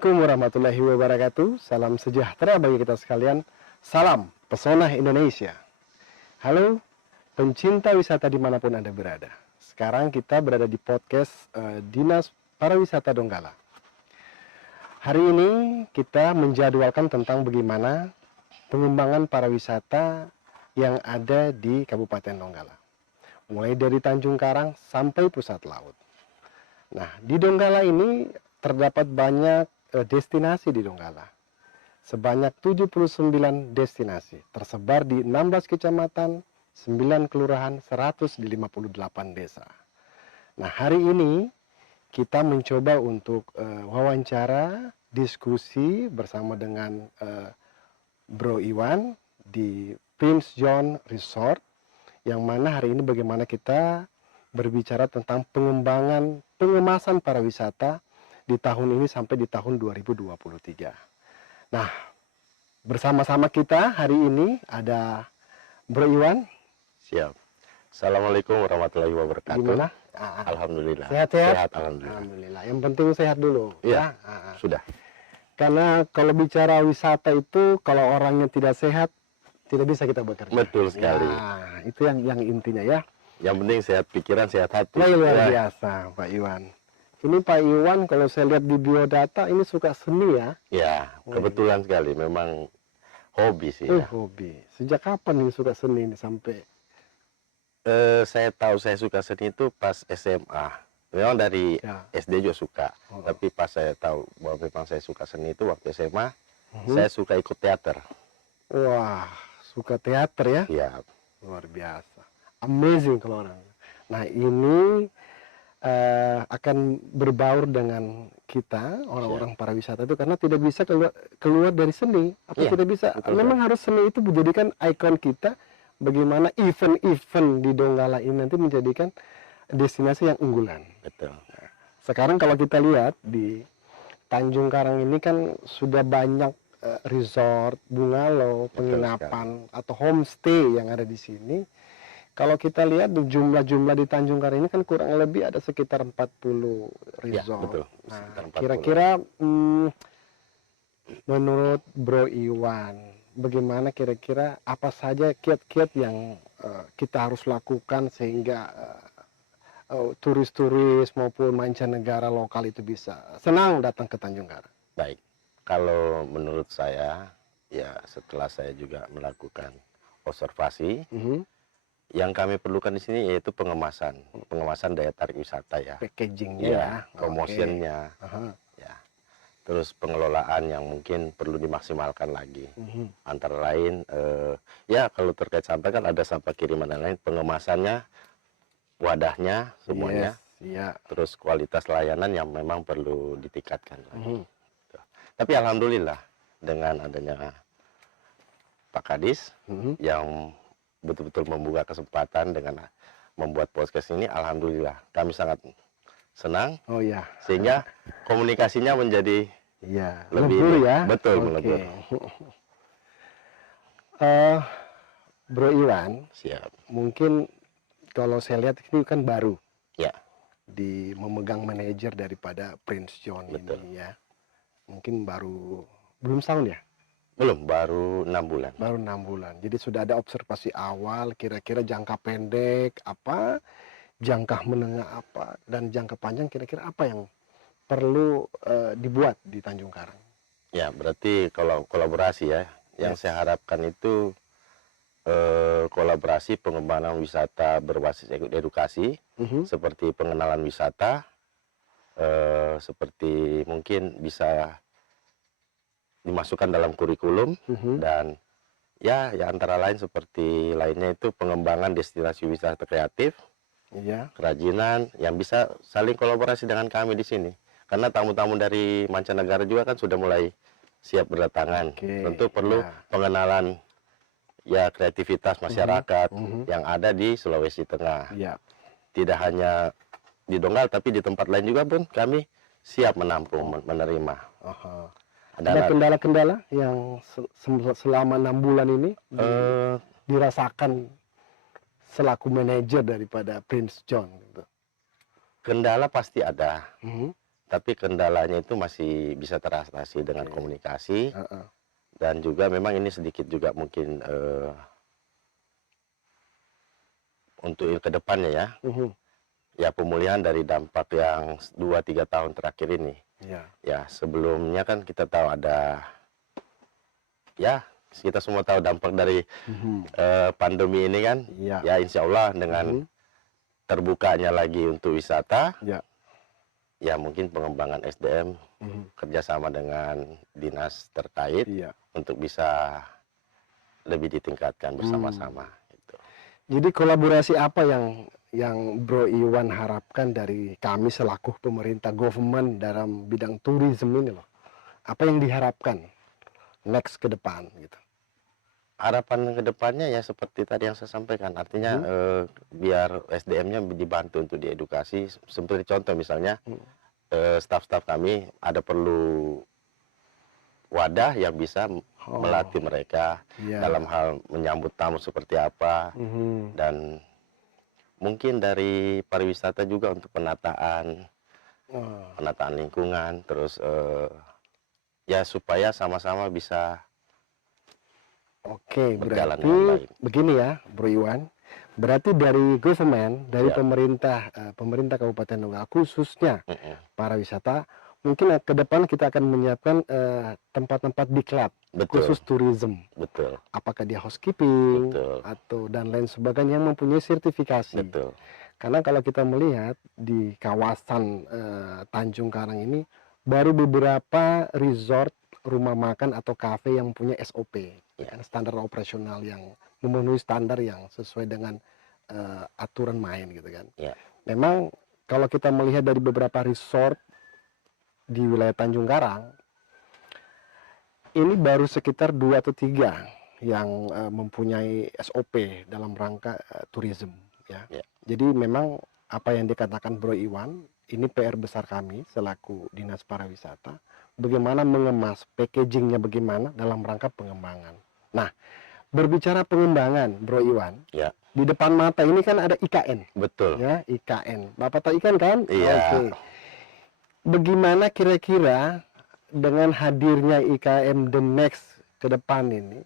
Assalamualaikum warahmatullahi wabarakatuh. Salam sejahtera bagi kita sekalian. Salam pesona Indonesia. Halo pencinta wisata dimanapun Anda berada. Sekarang kita berada di podcast Dinas Pariwisata Donggala. Hari ini kita menjadwalkan tentang bagaimana pengembangan pariwisata yang ada di Kabupaten Donggala. Mulai dari Tanjung Karang sampai pusat laut. Nah, di Donggala ini terdapat banyak destinasi di Donggala. Sebanyak 79 destinasi tersebar di 16 kecamatan, 9 kelurahan, 158 desa. Nah, hari ini kita mencoba untuk wawancara, diskusi bersama dengan Bro Iwan di Prince John Resort, yang mana hari ini bagaimana kita berbicara tentang pengembangan pengemasan pariwisata di tahun ini sampai di tahun 2023. Nah, bersama-sama kita hari ini ada Bro Iwan. Siap. Assalamualaikum warahmatullahi wabarakatuh. Gimana? Alhamdulillah. Sehat-sehat? Sehat, alhamdulillah. Alhamdulillah. Yang penting sehat dulu. Iya, Ya. sudah. Karena kalau bicara wisata itu, kalau orangnya tidak sehat, tidak bisa kita bekerja. Betul sekali. Nah, itu yang intinya ya. Yang penting sehat pikiran, sehat hati. Wah, luar biasa, Pak Iwan. Ini Pak Iwan, kalau saya lihat di biodata, ini suka seni ya? Ya, kebetulan sekali. Memang hobi sih. Ya. Hobi. Sejak kapan ini suka seni ini sampai? Saya tahu saya suka seni itu pas SMA. Memang dari SD juga suka. Tapi pas saya tahu bahwa memang saya suka seni itu waktu SMA, saya suka ikut teater. Wah, suka teater ya? Iya. Luar biasa. Amazing kalau orang. Nah, ini akan berbaur dengan kita orang-orang pariwisata itu karena tidak bisa keluar dari seni atau tidak bisa. Memang harus seni itu menjadikan ikon kita. Bagaimana event-event di Donggala ini nanti menjadikan destinasi yang unggulan. Betul. Nah, sekarang kalau kita lihat di Tanjung Karang ini kan sudah banyak resort, bungalow, penginapan atau homestay yang ada di sini. Kalau kita lihat jumlah-jumlah di Tanjung Karang ini kan kurang lebih ada sekitar 40 resort. Ya, betul. Nah, 40. kira-kira menurut Bro Iwan, bagaimana kira-kira apa saja kiat-kiat yang kita harus lakukan sehingga turis-turis maupun mancanegara lokal itu bisa senang datang ke Tanjung Karang? Baik. Kalau menurut saya, ya setelah saya juga melakukan observasi, yang kami perlukan di sini yaitu pengemasan daya tarik wisata ya. Packagingnya ya, promotionnya, ya. Terus pengelolaan yang mungkin perlu dimaksimalkan lagi. Antara lain, ya kalau terkait sampah kan ada sampah kiriman dan lain, pengemasannya, wadahnya semuanya, terus kualitas layanan yang memang perlu ditingkatkan lagi. Tapi alhamdulillah dengan adanya Pak Kadis yang betul-betul membuka kesempatan dengan membuat podcast ini, alhamdulillah kami sangat senang. Sehingga komunikasinya menjadi lebih ya. Betul, melebur. Bro Iwan, siap. Mungkin kalau saya lihat ini kan baru ya di memegang manajer daripada Prince John ini ya. Mungkin belum setahun ya? Belum, baru 6 bulan. Baru 6 bulan. Jadi sudah ada observasi awal, kira-kira jangka pendek apa, jangka menengah apa, dan jangka panjang kira-kira apa yang perlu dibuat di Tanjung Karang. Ya, berarti kalau kolaborasi ya, yang saya harapkan itu kolaborasi pengembangan wisata berbasis edukasi, seperti pengenalan wisata, seperti mungkin bisa dimasukkan dalam kurikulum, dan ya antara lain seperti lainnya itu pengembangan destinasi wisata kreatif, kerajinan yang bisa saling kolaborasi dengan kami di sini. Karena tamu-tamu dari mancanegara juga kan sudah mulai siap berdatangan. Tentu perlu pengenalan ya kreativitas masyarakat yang ada di Sulawesi Tengah. Tidak hanya di Donggala tapi di tempat lain juga pun kami siap menampung, menerima. Ada kendala-kendala yang selama 6 bulan ini dirasakan selaku manajer daripada Prince John? Kendala pasti ada. tapi kendalanya itu masih bisa teratasi dengan Oke. komunikasi, Heeh. dan juga memang ini sedikit juga mungkin untuk ke depannya ya, Mhm. ya pemulihan dari dampak yang 2-3 tahun terakhir ini. Iya. Ya sebelumnya kan kita tahu ada, ya kita semua tahu dampak dari Mhm. pandemi ini kan, Iya. ya insya Allah dengan Mhm. terbukanya lagi untuk wisata, Ya. ya mungkin pengembangan SDM Mhm. kerjasama dengan dinas terkait Iya. untuk bisa lebih ditingkatkan Hmm. bersama-sama. Gitu. Jadi kolaborasi apa yang Bro Iwan harapkan dari kami selaku pemerintah government dalam bidang tourism ini loh? Apa yang diharapkan next ke depan gitu? Harapan kedepannya ya seperti tadi yang saya sampaikan, artinya Mhm. biar SDM-nya dibantu untuk diedukasi. Seperti contoh misalnya, Mhm. staf-staf kami ada perlu wadah yang bisa Oh, melatih mereka dalam iya. hal menyambut tamu seperti apa, Mhm. dan mungkin dari pariwisata juga untuk penataan Oh, penataan lingkungan, terus ya supaya sama-sama bisa oke, berjalan dengan berarti baik. begini ya, Bro Iwan. Berarti dari government, dari Siap. pemerintah Kabupaten Nunggal, khususnya Mm-mm. para wisata, mungkin ke depan kita akan menyiapkan tempat-tempat diklat Betul, khusus tourism. betul, Apakah dia housekeeping betul, atau dan lain sebagainya yang mempunyai sertifikasi. betul. Karena kalau kita melihat di kawasan Tanjung Karang ini baru beberapa resort, rumah makan atau kafe yang punya SOP, Ya, ya, standar operasional yang memenuhi standar yang sesuai dengan aturan main gitu kan. ya, Memang kalau kita melihat dari beberapa resort di wilayah Tanjung Karang, ini baru sekitar 2 atau 3 yang mempunyai SOP dalam rangka tourism ya. ya, Jadi memang apa yang dikatakan Bro Iwan, ini PR besar kami selaku Dinas Pariwisata, bagaimana mengemas packagingnya bagaimana dalam rangka pengembangan. Nah, berbicara pengembangan Bro Iwan, ya, di depan mata ini kan ada IKN betul. ya, IKN. Bapak tahu ikan kan? Iya, Oke. Bagaimana kira-kira dengan hadirnya IKM The Next ke depan ini,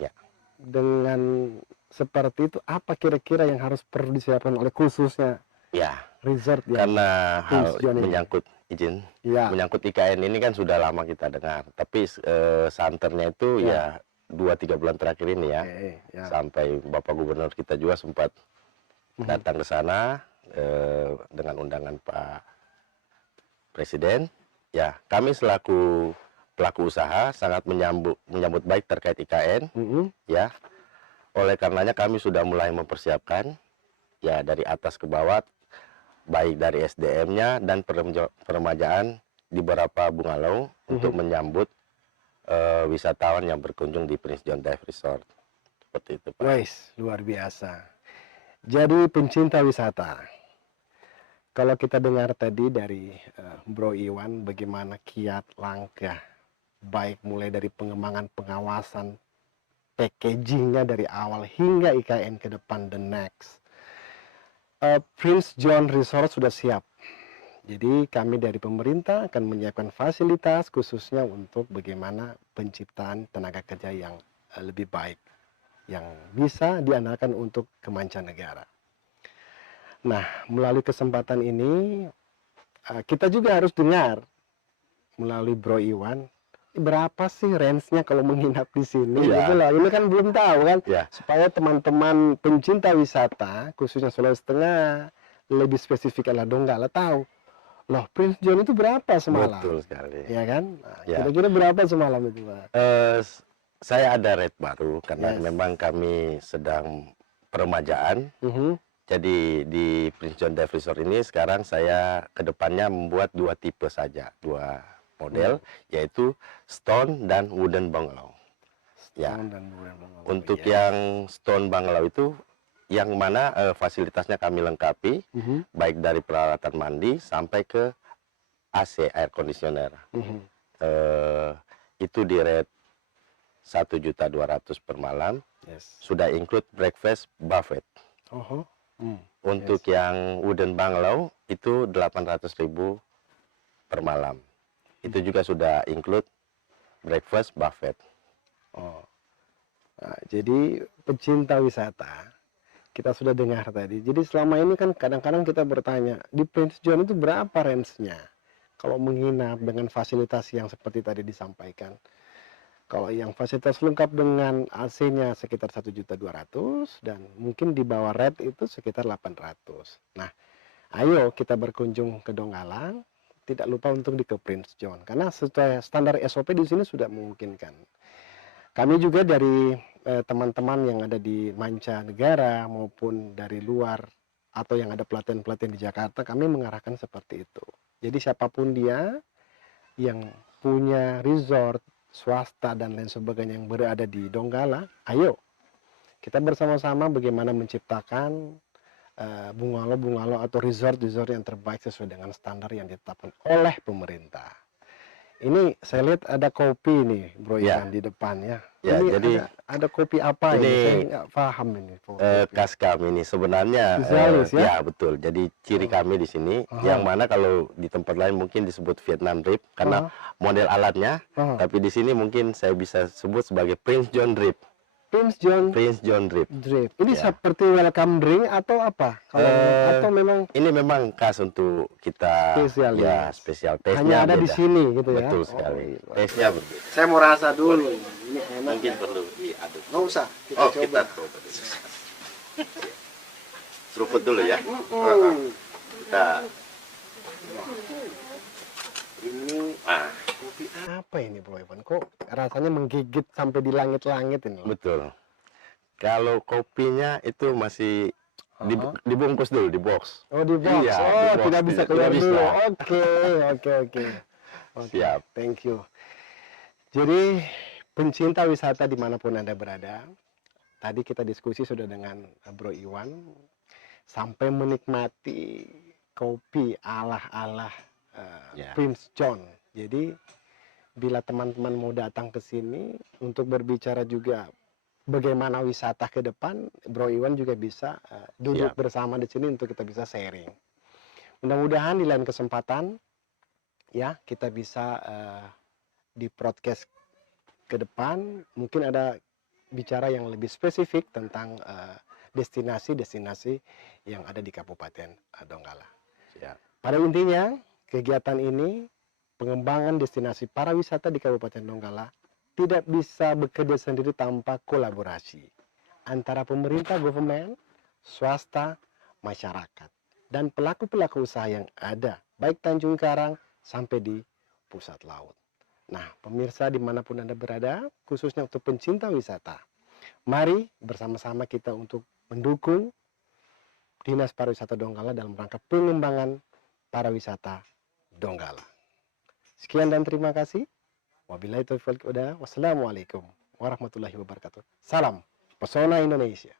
ya. dengan seperti itu, apa kira-kira yang harus perlu disiapkan oleh khususnya Ya, resort yang karena Prince hal John ini? menyangkut izin, Ya, menyangkut IKN ini kan sudah lama kita dengar, tapi santernya itu ya, ya 2-3 bulan terakhir ini ya, oke, ya. sampai Bapak Gubernur kita juga sempat Mhm. datang ke sana dengan undangan Pak Presiden. Ya, kami selaku pelaku usaha sangat menyambut baik terkait IKN, Mhm. ya. Oleh karenanya kami sudah mulai mempersiapkan, ya dari atas ke bawah, baik dari SDM-nya dan peremajaan di beberapa bungalow untuk Mhm. menyambut wisatawan yang berkunjung di Prince John Dive Resort. Seperti itu, Pak. Wes, luar biasa. Jadi pencinta wisata, kalau kita dengar tadi dari Bro Iwan bagaimana kiat langkah, baik mulai dari pengembangan pengawasan, packagingnya dari awal hingga IKN ke depan the next. Prince John Resort sudah siap. Jadi kami dari pemerintah akan menyiapkan fasilitas khususnya untuk bagaimana penciptaan tenaga kerja yang lebih baik, yang bisa diandalkan untuk kemancanegara. Nah, melalui kesempatan ini kita juga harus dengar melalui Bro Iwan, berapa sih range-nya kalau menginap di sini? Iya. Gitu loh. Ini kan belum tahu kan, Ya, supaya teman-teman pencinta wisata, khususnya Sulawesi Tengah, lebih spesifik adalah Donggala tahu. Loh, Prince John itu berapa semalam? betul sekali. Ya kan? Nah, Ya. kira-kira berapa semalam itu, Pak? Saya ada rate baru karena Yes. memang kami sedang peremajaan. Mhm. Jadi di Prince John Dive Resort ini sekarang saya kedepannya membuat 2 tipe saja, 2 model, yaitu stone dan wooden bungalow. Ya, Stone dan Bulan Bungalow. untuk Yes. yang stone bungalow itu yang mana fasilitasnya kami lengkapi, Mhm. baik dari peralatan mandi sampai ke AC air conditioner. Mhm. Eh, itu di rate 1.200.000 per malam, Yes. sudah include breakfast buffet. Oh. Untuk yang wooden bungalow itu 800.000 per malam. Itu juga sudah include breakfast buffet. Oh. Nah, jadi pecinta wisata, kita sudah dengar tadi. Jadi selama ini kan kadang-kadang kita bertanya, di Prince John itu berapa range-nya? Kalau menginap dengan fasilitas yang seperti tadi disampaikan. Kalau yang fasilitas lengkap dengan AC-nya sekitar 1.200.000 dan mungkin di bawah red itu sekitar 800. Nah, ayo kita berkunjung ke Donggala, tidak lupa untuk di ke Prince John karena sesuai standar SOP di sini sudah memungkinkan. Kami juga dari teman-teman yang ada di mancanegara maupun dari luar atau yang ada pelatihan-pelatihan di Jakarta, kami mengarahkan seperti itu. Jadi siapapun dia yang punya resort swasta dan lain sebagainya yang berada di Donggala, ayo kita bersama-sama bagaimana menciptakan bungalow-bungalow atau resort-resort yang terbaik sesuai dengan standar yang ditetapkan oleh pemerintah. Ini saya lihat ada kopi nih, Bro Ya. Ivan di depan ya. Ya, Ini jadi ada kopi apa ini? ini, Saya nggak paham ini. khas kami ini sebenarnya Spesialis ya? ya betul. Jadi ciri kami di sini yang mana kalau di tempat lain mungkin disebut Vietnam Rib karena model alatnya, tapi di sini mungkin saya bisa sebut sebagai Prince John Rib. Prince John Prince John Rib. Drip. Ini Ya. seperti welcome drink atau apa? Kalau atau memang Ini memang khas untuk kita Spesialis. ya spesial hanya taste-nya ada di beda. sini gitu ya? Betul sekali. Oh, Taste-nya berbeda. saya mau rasa dulu. Ini enak. Mungkin perlu diaduk. Nggak usah. Kita Oh, coba. kita coba dulu. Seruput dulu ya. Kita Ini ah, kopi apa ini, Bro Ivan? Kok rasanya menggigit sampai di langit-langit ini? betul. Kalau kopinya itu masih dibungkus dulu di box. Oh, di box. Iya, Oh, di box. tidak bisa Tidak keluar bisa. dulu. Oke, oke, oke. Oke, Siap. thank you. Jadi, pencinta wisata dimanapun Anda berada, tadi kita diskusi sudah dengan Bro Iwan, sampai menikmati kopi ala-ala Ya. Prince John. Jadi, bila teman-teman mau datang ke sini untuk berbicara juga bagaimana wisata ke depan, Bro Iwan juga bisa duduk Siap. bersama di sini untuk kita bisa sharing. Mudah-mudahan di lain kesempatan ya kita bisa di podcast ke depan mungkin ada bicara yang lebih spesifik tentang destinasi-destinasi yang ada di Kabupaten Donggala. Siap. Pada intinya kegiatan ini pengembangan destinasi pariwisata di Kabupaten Donggala tidak bisa bekerja sendiri tanpa kolaborasi antara pemerintah, government, swasta, masyarakat, dan pelaku-pelaku usaha yang ada, baik Tanjung Karang sampai di pusat laut. Nah, pemirsa dimanapun Anda berada, khususnya untuk pencinta wisata, mari bersama-sama kita untuk mendukung Dinas Pariwisata Donggala dalam rangka pengembangan pariwisata Donggala. Sekian dan terima kasih. Wabillahi taufiq wal hidayah. Wassalamualaikum warahmatullahi wabarakatuh. Salam Pesona Indonesia.